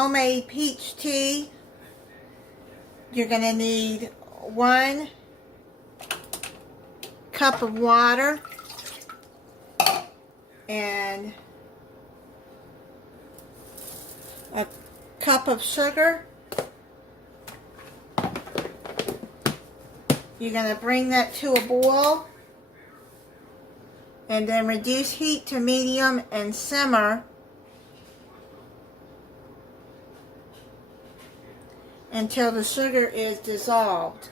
homemade peach tea, you're going to need 1 cup of water and a cup of sugar. You're going to bring that to a boil and then reduce heat to medium and simmer until the sugar is dissolved.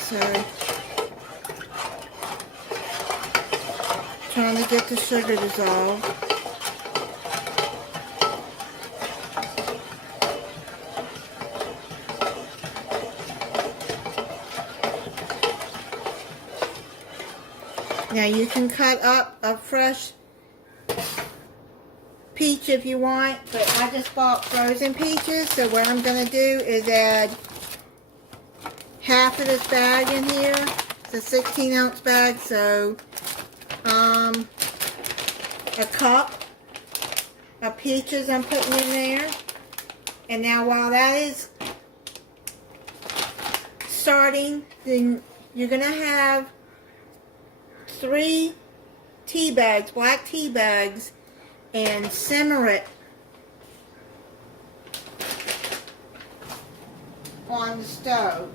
So, trying to get the sugar dissolved. Now you can cut up a fresh peach if you want, but I just bought frozen peaches, so what I'm going to do is add half of this bag in here. It's a 16-ounce bag, so a cup of peaches I'm putting in there. And now while that is starting, then you're going to have 3 tea bags, black tea bags, and simmer it on the stove.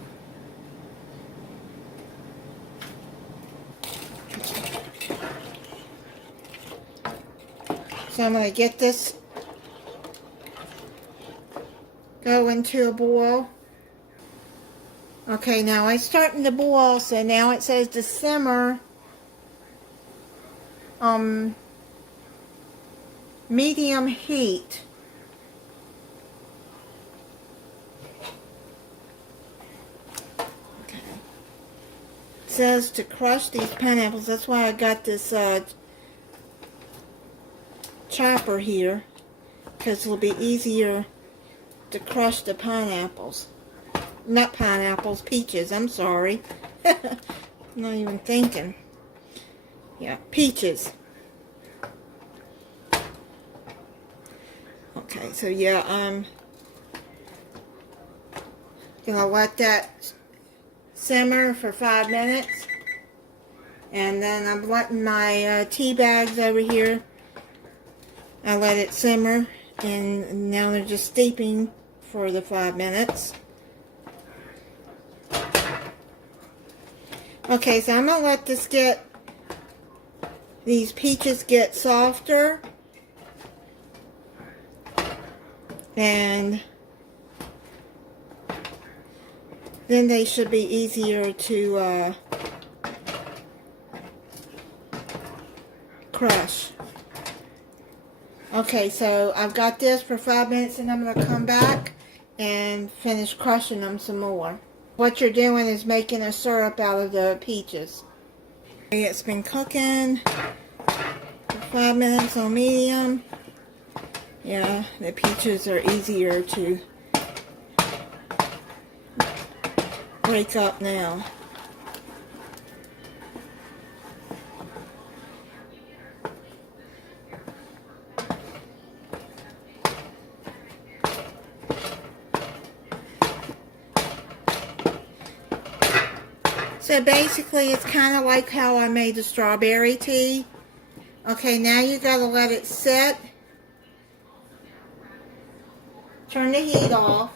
So I'm going to get this going to a boil. Okay, now it's starting to boil, so now it says to simmer medium heat. Okay. It says to crush these pineapples. That's why I got this chopper here, because it'll be easier to crush the pineapples. Not pineapples, peaches, I'm sorry. Not even thinking. Yeah, peaches. Okay, so yeah, I'm gonna let that simmer for 5 minutes, and then I'm letting my tea bags over here. I let it simmer, and now they're just steeping for the 5 minutes. Okay, so I'm gonna let these peaches get softer, and then they should be easier to crush. Okay, so I've got this for 5 minutes, and I'm going to come back and finish crushing them some more. What you're doing is making a syrup out of the peaches. Okay, it's been cooking for 5 minutes on medium. Yeah, the peaches are easier to break up now. So basically it's kind of like how I made the strawberry tea. Okay, now you gotta let it sit. Turn the heat off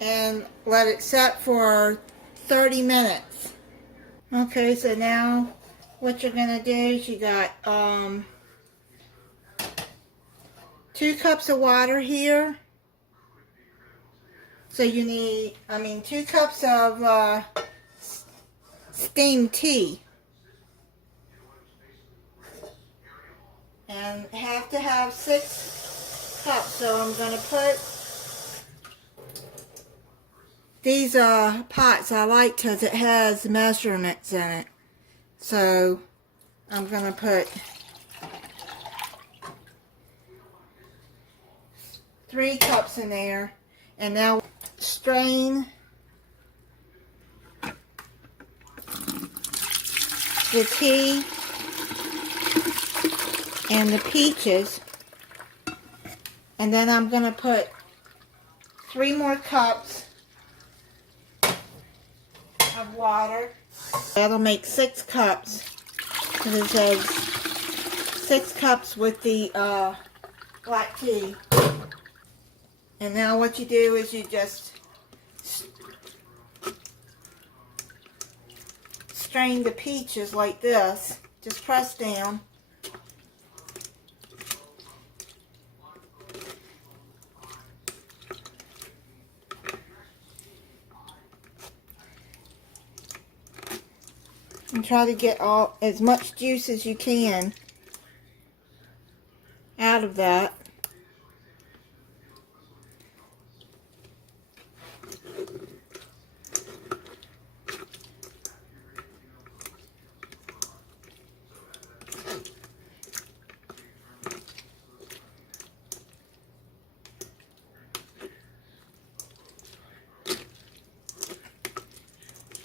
and let it set for 30 minutes. Okay, so now what you're gonna do is you got 2 cups of water here. So you need, 2 cups of steamed tea. And have to have 6 cups. So I'm going to put these pots I like because it has measurements in it. So I'm going to put 3 cups in there, and now strain the tea and the peaches, and then I'm going to put 3 more cups of water. That'll make 6 cups. And it says 6 cups with the black tea. And now what you do is you just strain the peaches like this. Just press down. And try to get as much juice as you can out of that.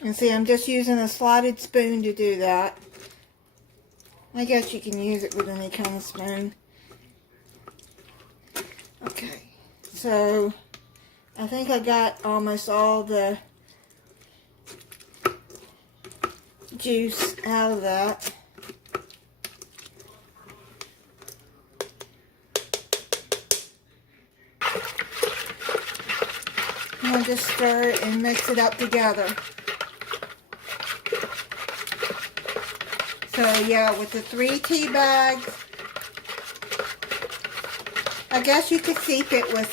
And see, I'm just using a slotted spoon to do that. I guess you can use it with any kind of spoon. Okay, so I think I got almost all the juice out of that. I'll just stir it and mix it up together. So yeah, with the 3 tea bags, I guess you could keep it with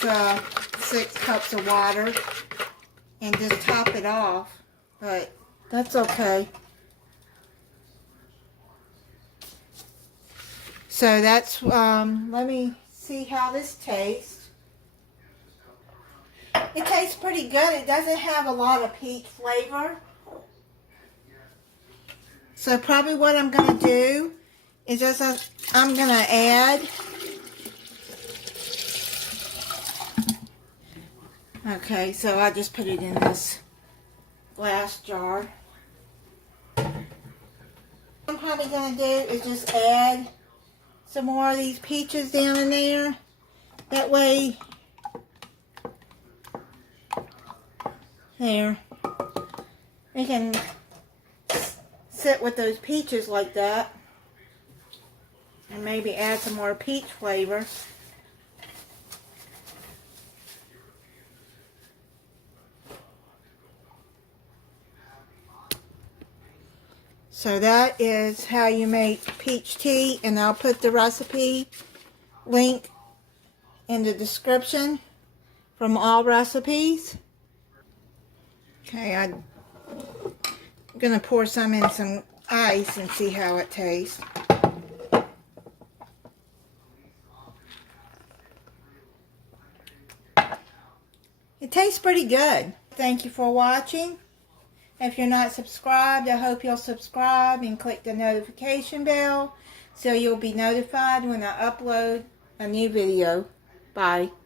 6 cups of water and just top it off, but that's okay. So that's, let me see how this tastes. It tastes pretty good. It doesn't have a lot of peach flavor. So probably what I'm going to do is just I'm going to add, okay, so I just put it in this glass jar. What I'm probably going to do is just add some more of these peaches down in there. That way, there, we can sit with those peaches like that, and maybe add some more peach flavor. So that is how you make peach tea, and I'll put the recipe link in the description from All Recipes. Okay, I'm going to pour some in some ice and see how it tastes. It tastes pretty good. Thank you for watching. If you're not subscribed, I hope you'll subscribe and click the notification bell so you'll be notified when I upload a new video. Bye.